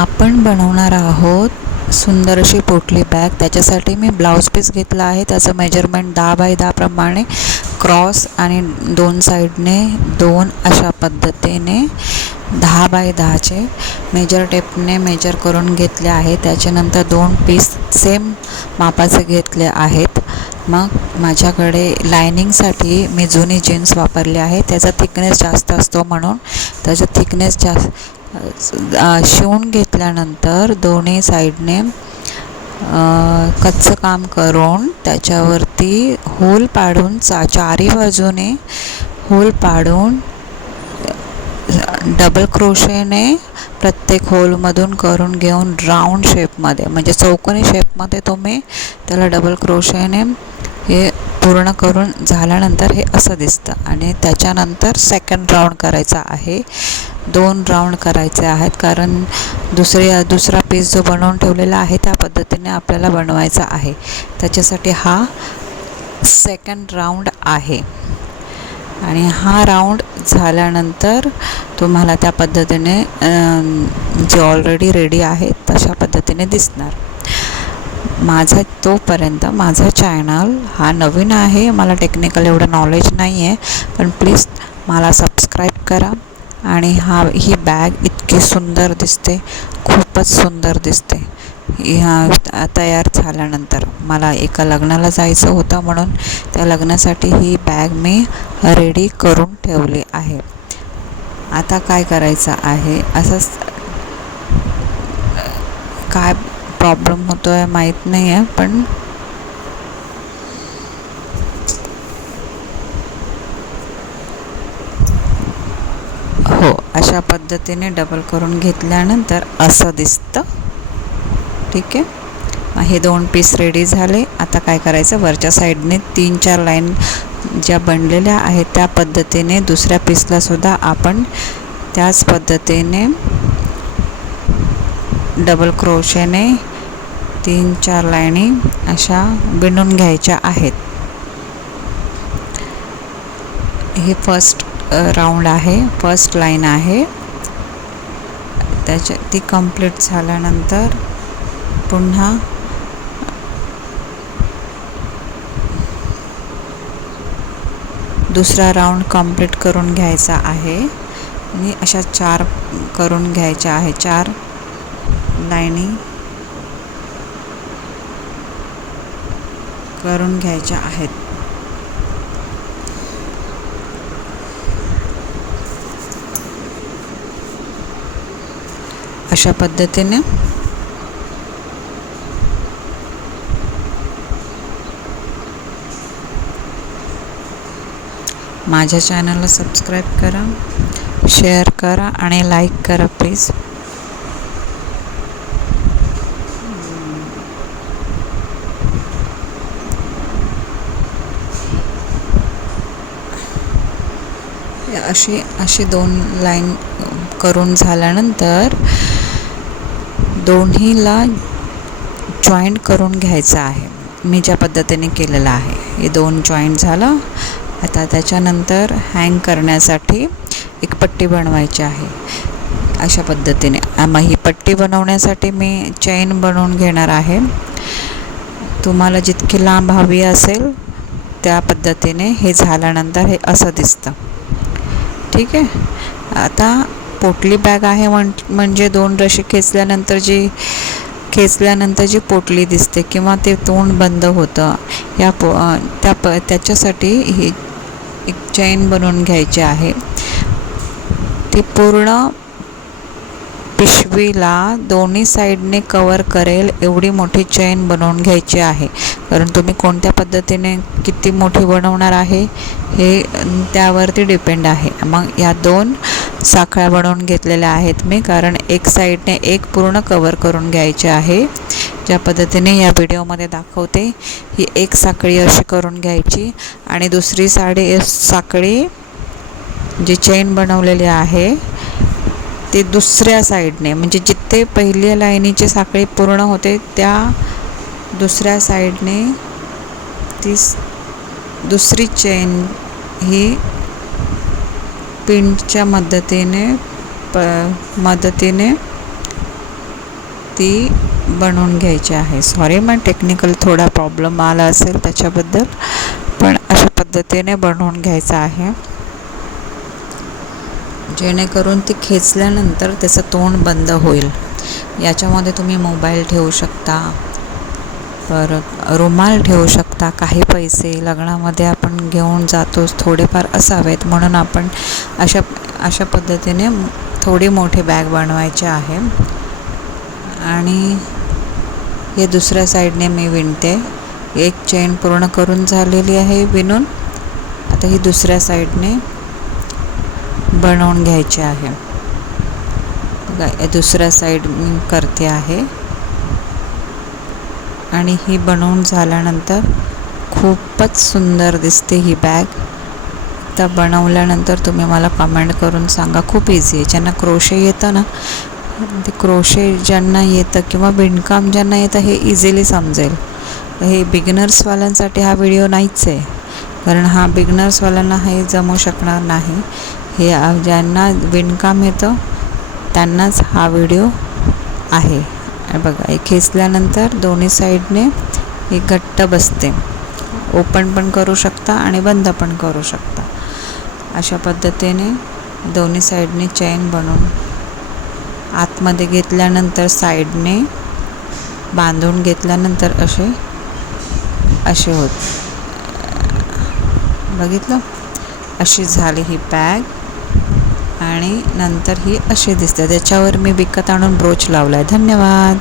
आपण बनवणार आहोत सुंदर अशी पोटली बॅग. त्याच्यासाठी मी ब्लाऊज पीस घेतला आहे. त्याचं मेजरमेंट 10 बाय 10 प्रमाणे क्रॉस आणि दोन साईडने 2 अशा पद्धतीने 10 बाय 10चे मेजर टेपने मेजर करून घेतले आहे. त्याच्यानंतर 2 पीस सेम मापाचे घेतले आहेत. मग माझ्याकडे लायनिंगसाठी मी जुनी जीन्स वापरली आहे. त्याचा थिकनेस जास्त असतो म्हणून त्याचा थिकनेस शिवून घेतल्यानंतर दोन्ही साईडने कच्चं काम करून त्याच्यावरती होल पाडून चारी बाजूने होल पाडून डबल क्रोशेने प्रत्येक होलमधून करून घेऊन राऊंड शेपमध्ये म्हणजे चौकोनी शेपमध्ये तुम्ही त्याला डबल क्रोशेने हे पूर्ण करून झाल्यानंतर हे असं दिसतं. आणि त्याच्यानंतर सेकंड राऊंड करायचा आहे. 2 राऊंड करायचे आहेत कारण दुसरा पीस जो बनवून ठेवलेला आहे त्या पद्धतीने आपल्याला बनवायचा आहे. त्याच्यासाठी हा सेकंड राऊंड आहे. आणि हा राऊंड झाल्यानंतर तुम्हाला त्या पद्धतीने जे ऑलरेडी रेडी आहे तशा पद्धतीने दिसणार. तोपर्यंत माझा चॅनल हा नवीन आहे, मला टेक्निकल एवढं नॉलेज नाही आहे, पण प्लीज मला सबस्क्राईब करा. आणि ही बॅग इतकी सुंदर दिसते, खूपच सुंदर दिसते. तयार झाल्यानंतर मला एका लग्नाला जायचं होतं म्हणून त्या लग्नासाठी ही बॅग मी रेडी करून ठेवली आहे. आता काय करायचं आहे, असंच काय प्रॉब्लेम होतो आहे माहीत नाही आहे, पण हो अशा पद्धतीने डबल करून घेतल्यानंतर असं दिसतं. ठीक आहे. हे 2 पीस रेडी झाले. आता काय करायचं, वरच्या साईडने 3-4 लाईन ज्या बनलेल्या आहेत त्या पद्धतीने दुसऱ्या पीसला सुद्धा आपण त्याच पद्धतीने डबल क्रोशेने 3-4 लाईनी अशा विणून घ्यायच्या आहेत. हे फर्स्ट राऊंड आहे, फर्स्ट लाईन आहे. ती कंप्लीट झाल्यानंतर पुन्हा दुसरा राऊंड कंप्लीट करून घ्यायचा आहे. आणि अशा 4 करून घ्यायच्या आहे. 4 लाईनी करून घ्यायच्या आहेत. अशा पद्धतीने माझ्या चॅनलला सबस्क्राईब करा, शेअर करा आणि लाईक करा प्लीज. अशी 2 लाईन करून झाल्यानंतर दोन्हीला जॉईंट करून घ्यायचं आहे. मी ज्या पद्धतीने केलेलं आहे हे 2 जॉईंट झालं. आता त्याच्यानंतर हँग करण्यासाठी एक पट्टी बनवायची आहे अशा पद्धतीने. मग ही पट्टी बनवण्यासाठी मी चेन बनवून घेणार आहे. तुम्हाला जितकी लांब हवी असेल त्या पद्धतीने हे झाल्यानंतर हे असं दिसतं. ठीक आहे. आता पोटली बॅग आहे म्हणजे 2 रशी खेचल्यानंतर जी पोटली दिसते किंवा ते तोंड बंद होतं त्याच्यासाठी ही एक चेन बनवून घ्यायची आहे. ती पूर्ण पिशवीला दोन्ही साईडने कवर करेल एवढी मोठी चेन बनवून घ्यायची आहे. कारण तुम्ही कोणत्या पद्धतीने किती मोठी बनवणार आहे हे त्यावरती डिपेंड आहे. मग या 2 साखळ्या बनवून घेतलेल्या आहेत मी, कारण एक साईडने एक पूर्ण कवर करून घ्यायचे आहे. ज्या पद्धतीने या व्हिडिओमध्ये दाखवते ही एक साखळी अशी करून घ्यायची आणि दुसरी साखळी जी चेन बनवलेली आहे ते दुसऱ्या साईडने म्हणजे जिथे पहिल्या लाईनीची साखळी पूर्ण होते त्या दुसऱ्या साईडने ती दुसरी चेन ही पिनच्या मदतीने ती बनवून घ्यायची आहे. सॉरी, मग टेक्निकल थोडा प्रॉब्लेम आला असेल त्याच्याबद्दल, पण अशा पद्धतीने बनवून घ्यायचं आहे, जेणेकरून ती खेचल्यानंतर त्याचं तोंड बंद होईल. याच्यामध्ये तुम्ही मोबाईल ठेवू शकता, परत रुमाल ठेवू शकता. काही पैसे लग्नामध्ये आपण घेऊन जातोच, थोडेफार असावेत, म्हणून आपण अशा पद्धतीने थोडी मोठी बॅग बनवायची आहे. आणि हे दुसऱ्या साईडने मी विणते. एक चेन पूर्ण करून झालेली आहे विणून. आता ही दुसऱ्या साईडने बनवून घ्यायची आहे. बघा, दुसऱ्या साईड मी करते आहे. आणि ही बनवून झाल्यानंतर खूपच सुंदर दिसते ही बॅग. आता बनवल्यानंतर तुम्ही मला कमेंट करून सांगा. खूप इझी आहे. ज्यांना क्रोशे येतं ना, ते क्रोशे ज्यांना येतं किंवा विणकाम ज्यांना येतं, हे इझिली समजेल. हे बिगिनर्सवाल्यांसाठी हा व्हिडिओ नाहीच आहे, कारण हा बिगिनर्सवाल्यांना हे जमू शकणार नाही. हे ज्यांना विणकाम येतं त्यांनाच हा व्हिडिओ आहे. बघा, हे खेचल्यानंतर दोन्ही साईडने हे घट्ट बसते. ओपन पण करू शकता आणि बंद पण करू शकता. अशा पद्धतीने दोन्ही साईडने चेन बनवून आतमध्ये घेतल्यानंतर साईडने बांधून घेतल्यानंतर असे होत. बघितलं, अशी झाली ही बॅग. आणि नंतर ही अशी दिसते. त्याच्यावर मी विकत आणून ब्रोच लावला आहे. धन्यवाद.